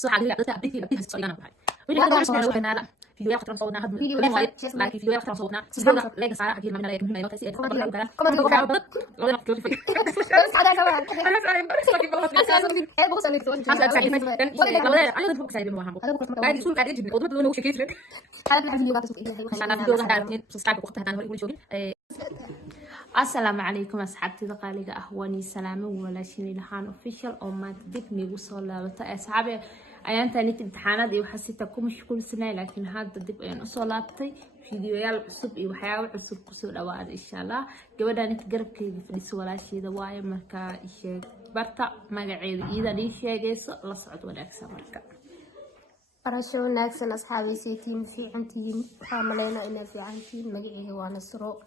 soo xaadiriya dadka abdii soo dhigana waxay wixii ka dhacay soo waxayna la fiidiyowga qatan soo wadnaa hadda laakiin fiidiyowga qatan soo wadnaa sidoo leega saara xaqiin ma leega muhiim ay tahay si ay qodobka u galaan labada qof kale السلام عليكم أصحابتي دقاليقة أهواني سلامة ولاشيني لحان official أو ما تدفني وصول لابتا أصحابي أيان تانيت امتحانات إيو حسيتكم مش كل سنة لكن هذا دب أيان أصولاتي فيديويال عصب إيو حياوي عصب قصور الأواد إن شاء الله قبدا نتقرب كي فليس ولاشي دوايا مركا إشيك برتا مقعيد إذا ليشي جيس الله صعد ونأكسا مركا رشو ناكسن أصحابي سيتين في عنتين حاملين إنا في عنتين مقعيه ونصرو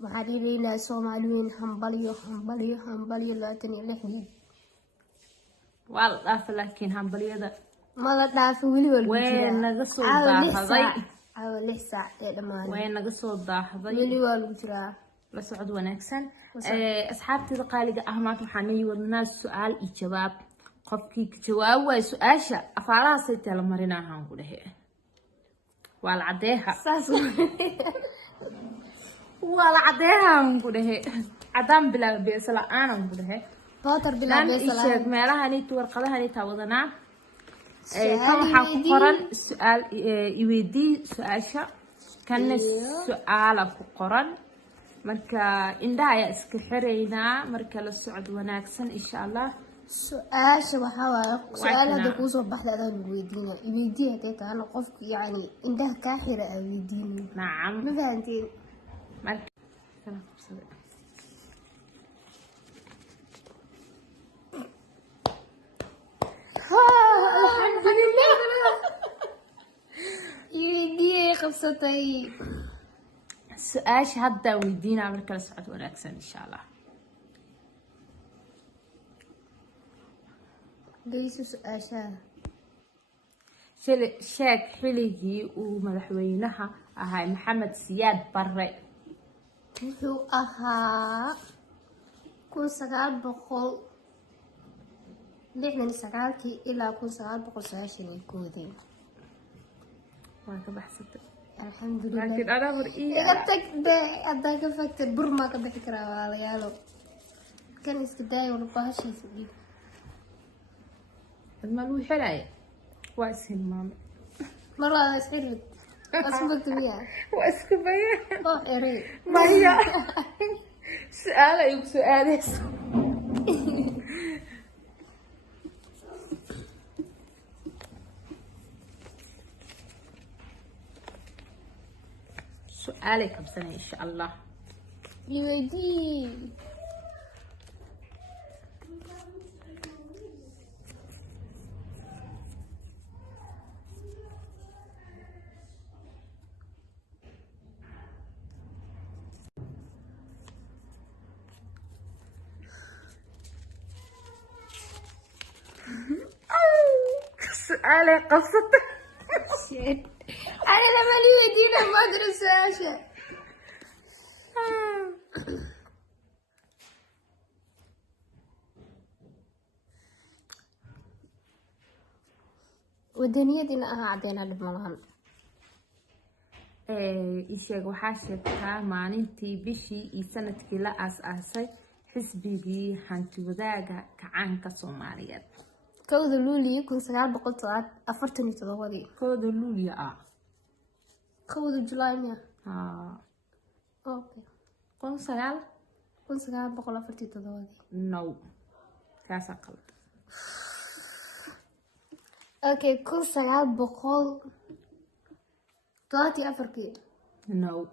محاريرينا سومالوين همبليو لاتني لحديد والله لكن همبليو ذا ما لا دافع ولي وين نقصو الضاحضي لسه دمان وين نقصو الضاحضي ولي والوجرا لسعود ونكسن أصحابتي دقاليقة أهمات وحاني ودنا السؤال إجاباب قفكي جواب وسؤاشا أفعلها سيتي لمرينا هنقوله والعديها والعديها نقوله عدام بلا بيسلا أنا نقوله باتر بلا بيسلا إيش مالها نيت ورقدها نيت وضنا كم حقرن السؤال يودي سؤاشا كان السؤال فقرن مركا إندها يا إسكحرينا مركا للسعود وناكسن إن شاء الله سؤال سؤال هذا كوسو بحث هذا الويدينا يودي هكذا أنا قفك يعني إنده كاحرة الويدين نعم ما فهمتين مركا الحمد لله يودي خبصتي سؤال هذا ويدينا مركا للسعود وناكسن إن شاء الله ليس سؤال sheeg xilligii uu madaxweynaha ahaa maxamed siyaad barre wuxuu ahaa 1969 ilaa 1991 waa ka baxsatay alxamdulilah laakiin anaa hor iga tagde haddaa ka fagtay burmaa ka bixi karaa walaalayaalo kan iska daaya warbahashiisa dhiib ما له حلاية واسهل ماما مرة أنا سحرت أسمعت مياه واسكبية إري ما هي سؤالة يوم سؤالة سؤالي كم سنة إن شاء الله يودي سؤالي قصة أنا لما لي ودينا ما أدري ساشا ودنيتنا عدينا لبنان isheeg waxaa sheegtaa maalintii bishii iyo sanadkii la aas-aasay xisbigii hanti wadaaga kacaanka Soomaaliyeed كود لولي كن 1947 kooda luulya ah كود جولاي ميا اوكي كون سagaal كن 1947 no kaasaa qalad اوكي كن 1934 no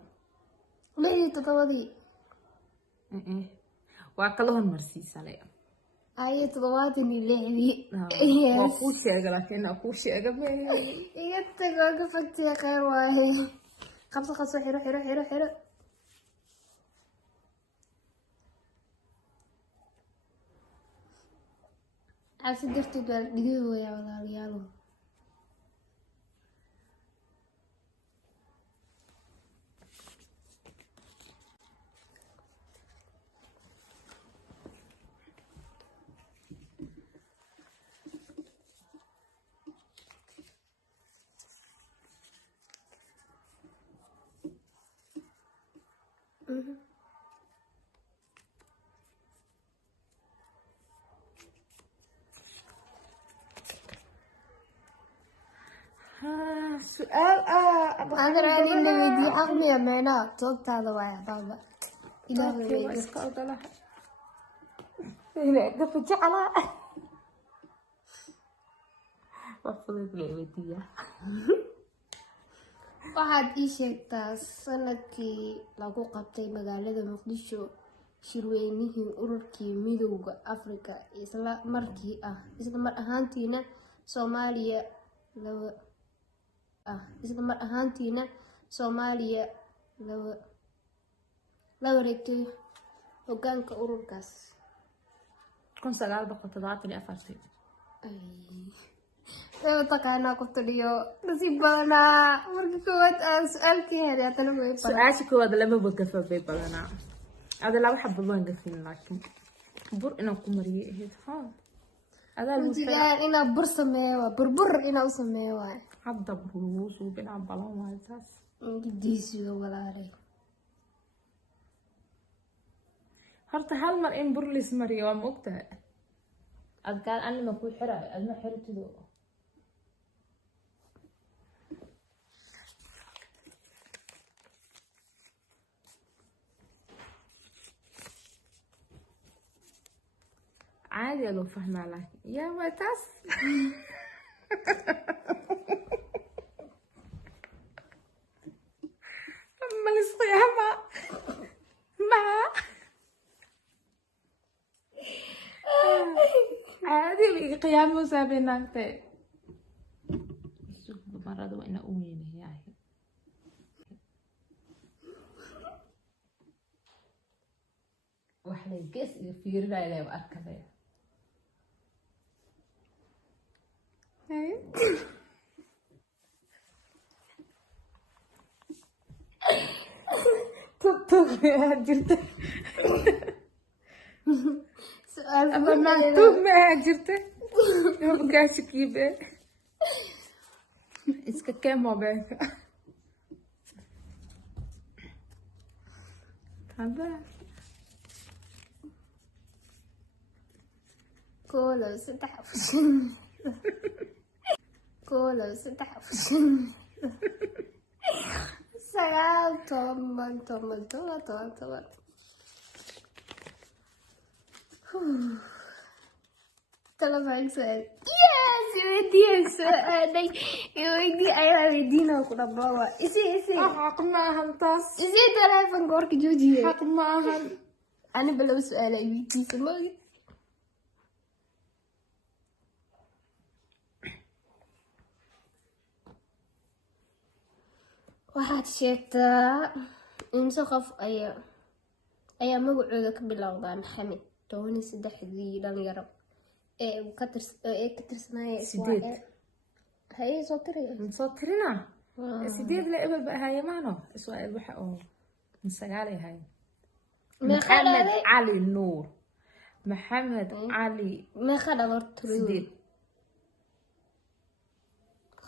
ليه تتوضي waa kala hormarsiisale أيه تضواتي اللعبي waa kuu sheega laakiin waa kuu sheega يقتك وقفت يا خير واهي خمسة حلو عسى درتي بالدقيقة يا ولا ريالو سؤال أنا رأيي اللي بدي أغنية معنا توقت هذا واحد طبعا إلى غيره هنا قفت على وفضت لي ودية waxaad ii sheegtaa sanadkii lagu qabtay magaalada muqdisho shirweynihii ururkii midowga afrika isla mar ahaantiina soomaaliya la wareegtay hogaanka ururkaas 1974 taqaanaa ku taliyo nasiib badanaa markii koowaad aan su-aalkii helay haddana way su-aasha koowaad lama waqafa bay badanaa ada laba xabo baan gafin laakiin bur inaan ku mariyo ahayd adaa badan inaa bur sameeyo waa burbur inaa u sameeyo waay hadda bur lagu suubinaa balan waay taas ingiriisiga walaalay horta hal mar in bur lis mariyo waa ma ogtahay adkaan anima ku xirayo adma xirtido عادي لو فهمها لك يا ما تاس ما الصيامة عادي قيام مسابين انت شوف مرة وانا امين هي واحدة قس يفير لا لا بأكله طب يا جرت سؤال أنا طب ما جرت يوم كاش كيبه إسكا كم موبايل هذا كولا ستحف كولا ستحف سلام طمن طلب سؤال يس ودي سؤالي ودي أيوة ودينا وكنا بابا إسي حق معهم طاس إسي تلفون قورك جوجي حق معهم أنا بلو سؤالي ودي سمعي waxaad sheegtaa imse qof ayaa magacooda ka bilowdaa maxamed 13 dhalinyaro ee ka tirsanaya sideed هاي صوتري صوترنا سيديد لا قبل بقى هاي مانو سؤال waxa oo مسغالي هاي محمد علي النور محمد علي ما خدمت سيديد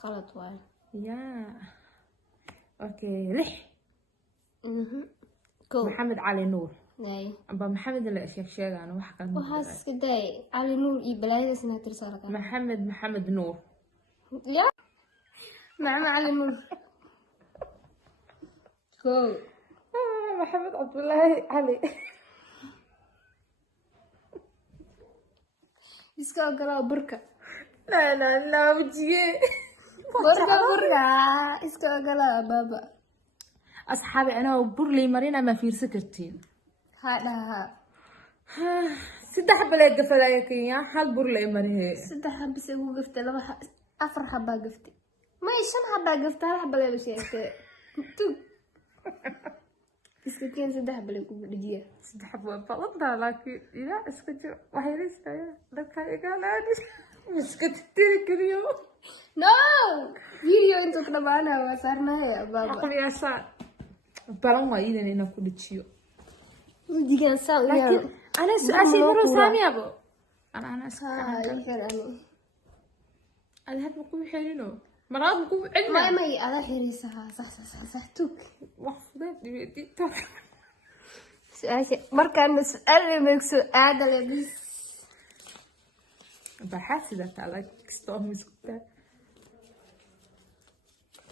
غلط واي يا اوكي رح كو محمد علي نور اي ابا محمد اللي شيخ انا waxa kan waxaas kiday علي نور iyo balaayada sinatir saraka محمد نور يا مع علي نور كو محمد عبد الله علي iska ogolaa burka لا وجيه burka iska ogolaa baba أصحابي أنا وبرلي مرينا ما في سكرتين هذا سدح بلاي قفلا يكيا هل برلي مريه سدح حب سووا قفتة لما أفر حبة قفتة ما يشم حبة قفتة هل حبة لا بشيء تو إسكتين سدح بلاي قفتة سدح بلاي لكن لا اسكتوا وحي ليش لك قال عادي مسكتتيني كل يوم نو فيديو انتو كنا معنا وصارنا يا بابا حقم يا سعد بلان وايد إننا كل تشيو دي كان ساو لكن أنا سؤالي مرة ثانية أبو أنا أنا هاد بكون حلينو مرات بكون عندنا ما هي أنا حريصها صح توك وحفظت دي تاك markaan su'aal imeegso aada lebis baxaasida taala kastoo miskta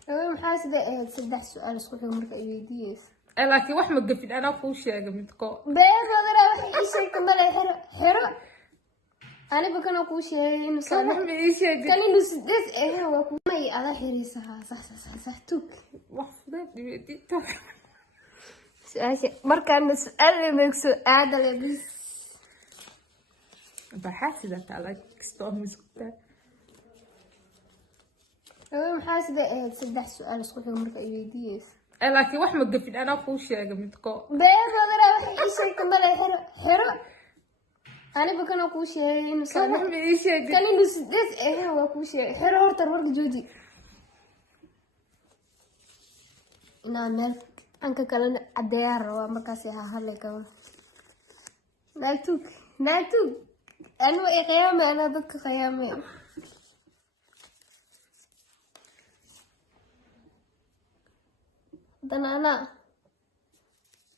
maxaa sida ahayd 3 su'aal isku xig marka ay weydiiyeyso laakiin wax ma gafin anaa kuu sheegay midko beebadana wax ii sheegtay male xiro aniga kana kuu sheegay inuu kan wax ma ii sheegay kan inuu sideed waa ku may ada xiriisaha sax tug wax fudeed dibeedita markaan su'aal imeegso aada lebis baxaasida taala kastoo miskta maxaa sida ahayd 3 su'aal isku xig marka ay weydiiyeyso laakiin wax ma gafin anaa kuu sheegay midko beebadana wax ii sheegtay male xiro aniga kana kuu sheegay inuu kan wax ma ii sheegay kan inuu sideed waa ku sheegay xiro horta warka jooji inaa meel anka kalena cadeeyaan rabaa markaas ha hadlay kaba naatug anigu ay qiyaame anaa dadka qiyaame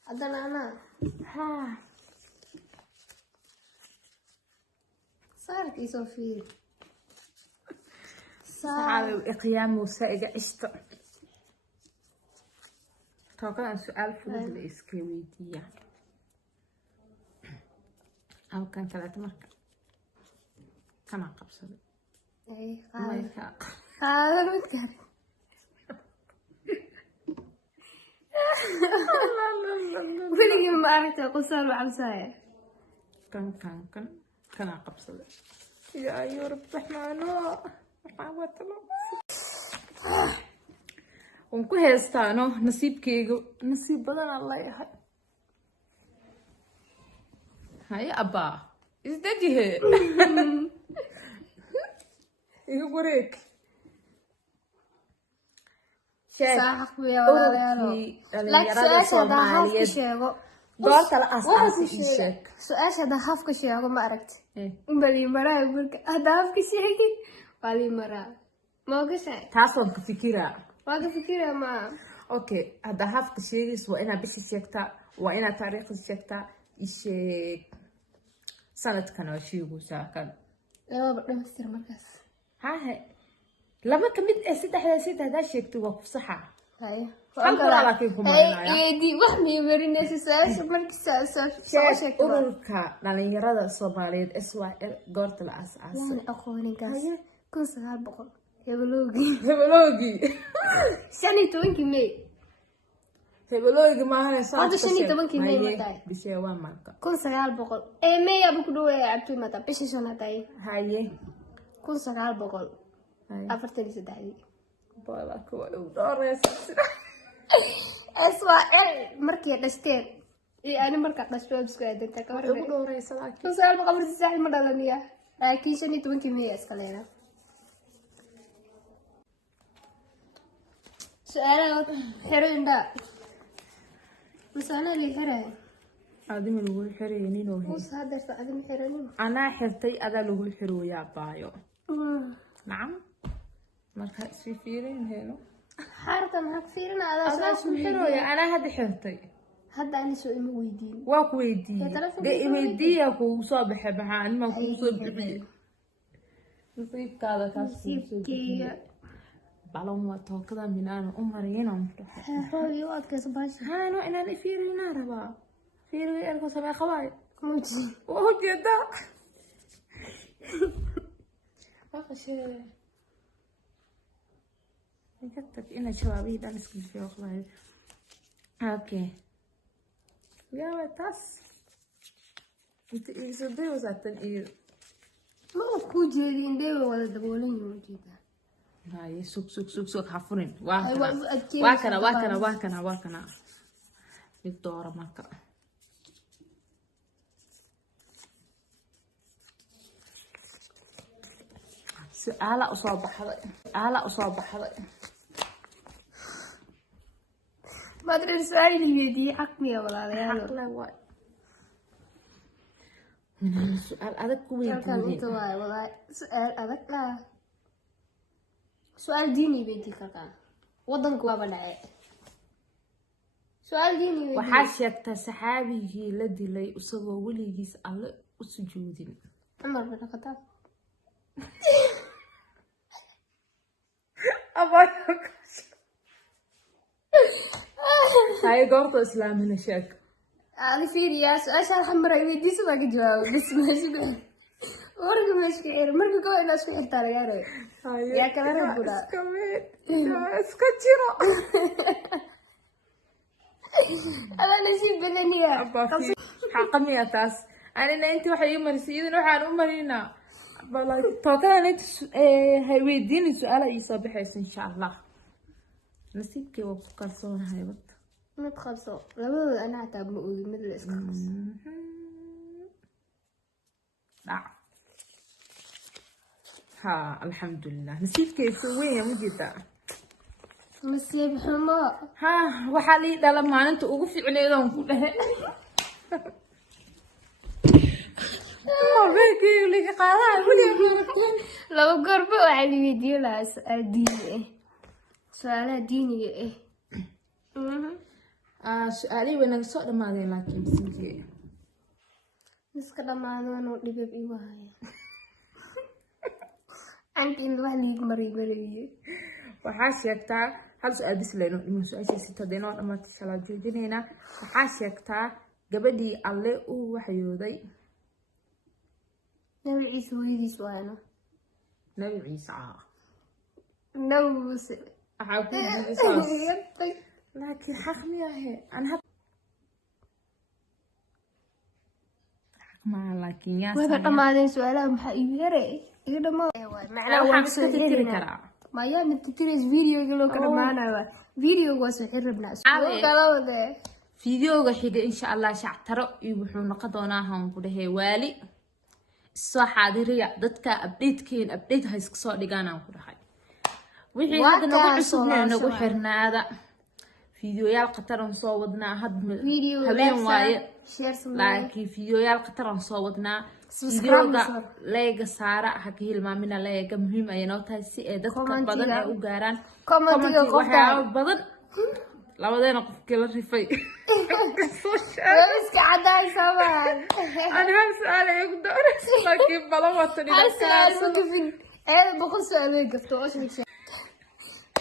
haddana anaa saarkiisoo fiiri saxaabe iqiyaam muusa iga cishta tookadan su'aal fudud la iska weydiiyaa halkan kaleeto marka kana qabsaday qaado midkaan weligii ma aragtay qosaan u cabsaaya kan kana qabsaday ya ayo rab raxmaano waxaa watalo waan ku heestaano nasiibkeyga nasiib badan aan leeyahay haye abbaa isdejihe iga wareeg dhalinyarada Soomaaliyeed goorta la aasaasay ii sheeg su-aasha hadda hafka sheego ma aragti bali maraa marka hadda hafka sheegin bali maraa ma ogashahay taasoo ka fikiraa waa ka fikiraa ma okay hadda hafka sheegis waa inaad bishi sheegtaa waa inaad taariikhda sheegtaa isheeg sanadkan waa sheegaysaa kan laba dhamastir markaas hahe lama kamid ee saddexdaa sheegtay waa ku saxa haye wax miimarinaysa su-aasha markii soo sheegtay ururka dhalinyarada Soomaaliyeed SYL goorta la aasaasay aqooninkaas 1900 hebeloogi 15 May hebeloogi maahan soo 15 May mataa bishee waa marka 1900 May abu ku dhaweeyay abti mata bishii shanatay haye 1900 43 bala ku dhoreysa SYL markii dhasteen ani marka dhashay isku aadanta ka ugu dhoreysa laakiin soo qabri sax ma dhalaniya laakiin 15 May iska leeyahay سؤال حريندا مسألة اللي حرين عادي من هو حرينين وهي بس هذا عادي حرينين أنا حرتي أذا له الحرو يا بايو نعم مركز في فيرين هنا حارة ما كثيرنا هذا سؤال حرو يا أنا هذا حرتي هذا أنا سؤال مويدين وكويدي ده إمدية كو صباح بعان ما كو صباح نصيب كذا كاسي balon waa tookada minaan u mariyana hooyo waad ka sabash haano inaan fiirina rabaa fiiriyo ergo samee qabaay muuji oo jeeda waqashee inta ina jawaabi dan iska fiiyo qabaay okay yaa taas inta isu dayo saatan iyo ma ku jeedin deeyo wada daboolan muujiida هاي سوق حفرين واكنا الدورة مكة سؤال أصاب حضر ما أدري السؤال اللي يدي حقني ولا لا حق لا واي من السؤال هذا كويس والله سؤال هذا لا سؤال ديني بنتي كذا وضنك بابا نعي سؤال ديني waxaa sheegtaa saxaabigii la dilay isagoo weligiis alle u sujuudin عمر بن الخطاب هاي goorta islaamina sheeg علي فيني يا سؤال حمر يدي سما جواب بس ماشي ورقة ماشي كعير مرقة قوي ناس في حتى يا يا كمان بولا اسكتشيرو أنا نسيب بلنيا حقمي تاس أنا أنت وحي مرسيدنا وحنا أمرنا والله توكلنا أنت هيودين السؤال يصبح إن شاء الله نسيبك وفكر صون هاي بط ما تخلصوا لما أنا أتعب مقولي مثل إسكاس لا ها الحمد لله نسيبك يسوين مجدا مسيب حماء ها وحالي لا لما أنت أوقفي عليهم كلها لو قربوا على فيديو لا سؤال ديني سؤال ديني إيه سؤالي وأنا صوت ما ذي لكن سنجي بس كده ما أنا نودي بيبي وهاي أنت اللي وحلي مريبة waxaa sheegtaa hal su'aal bis leeno dhimo su'aashiisa tadeeno dhamaad shala joojinayna waxaa sheegtaa gabadhii alle uu waxyooday نبي عيسى ويدي سؤالنا nabi ciise نوس waxaa ku yidhi laakiin xaq miyahe aan had ma laakiin yaa وهذا دمادين سؤالها محايب يري إذا ما macnaa waxaan iska tiri karaa ما يا نبتدرس فيديو يقولوا كده معنا فيديو واسحر ابن اسبوع قالوا ده fiidiyowga xiga insha Allah shactaro iyo wuxuu noqon doonaa han ku dhahay waali soo xaadiriya dadka update ha iska soo dhigaan aan ku dhahay wixii hadda nagu cusubnaa nagu xirnaada fiidiyoyaal qataran soo wadnaa had habeen waaye laakiin fiidiyoyaal qataran soo wadnaa fiidiyowga leega saara ha ka hilmaamina leega muhiim ay noo tahay si ay dadka badan ay u gaaraan commentiga qofka badan labadeena qofkii la rifay iska caday samaan أنا هم سؤال يقدر لكن بلا ما تريد سؤال مكفين أنا بقول سؤال قفتو إيش بتشي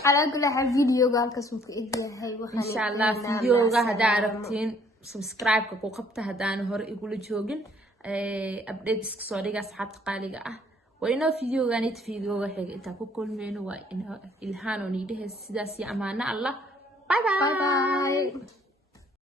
على كل حال فيديو قال كسوف إدي هاي إن شاء الله فيديو هذا عرفتين سبسكرايب كوكو قبته هذا أنا هور يقول جوجن أبديت صوري قاس حتى قالي وإنه فيديو غنيت فيديو حاجة تكون كل منو وإنه إلهام ونيده السداسي أمانة الله باي باي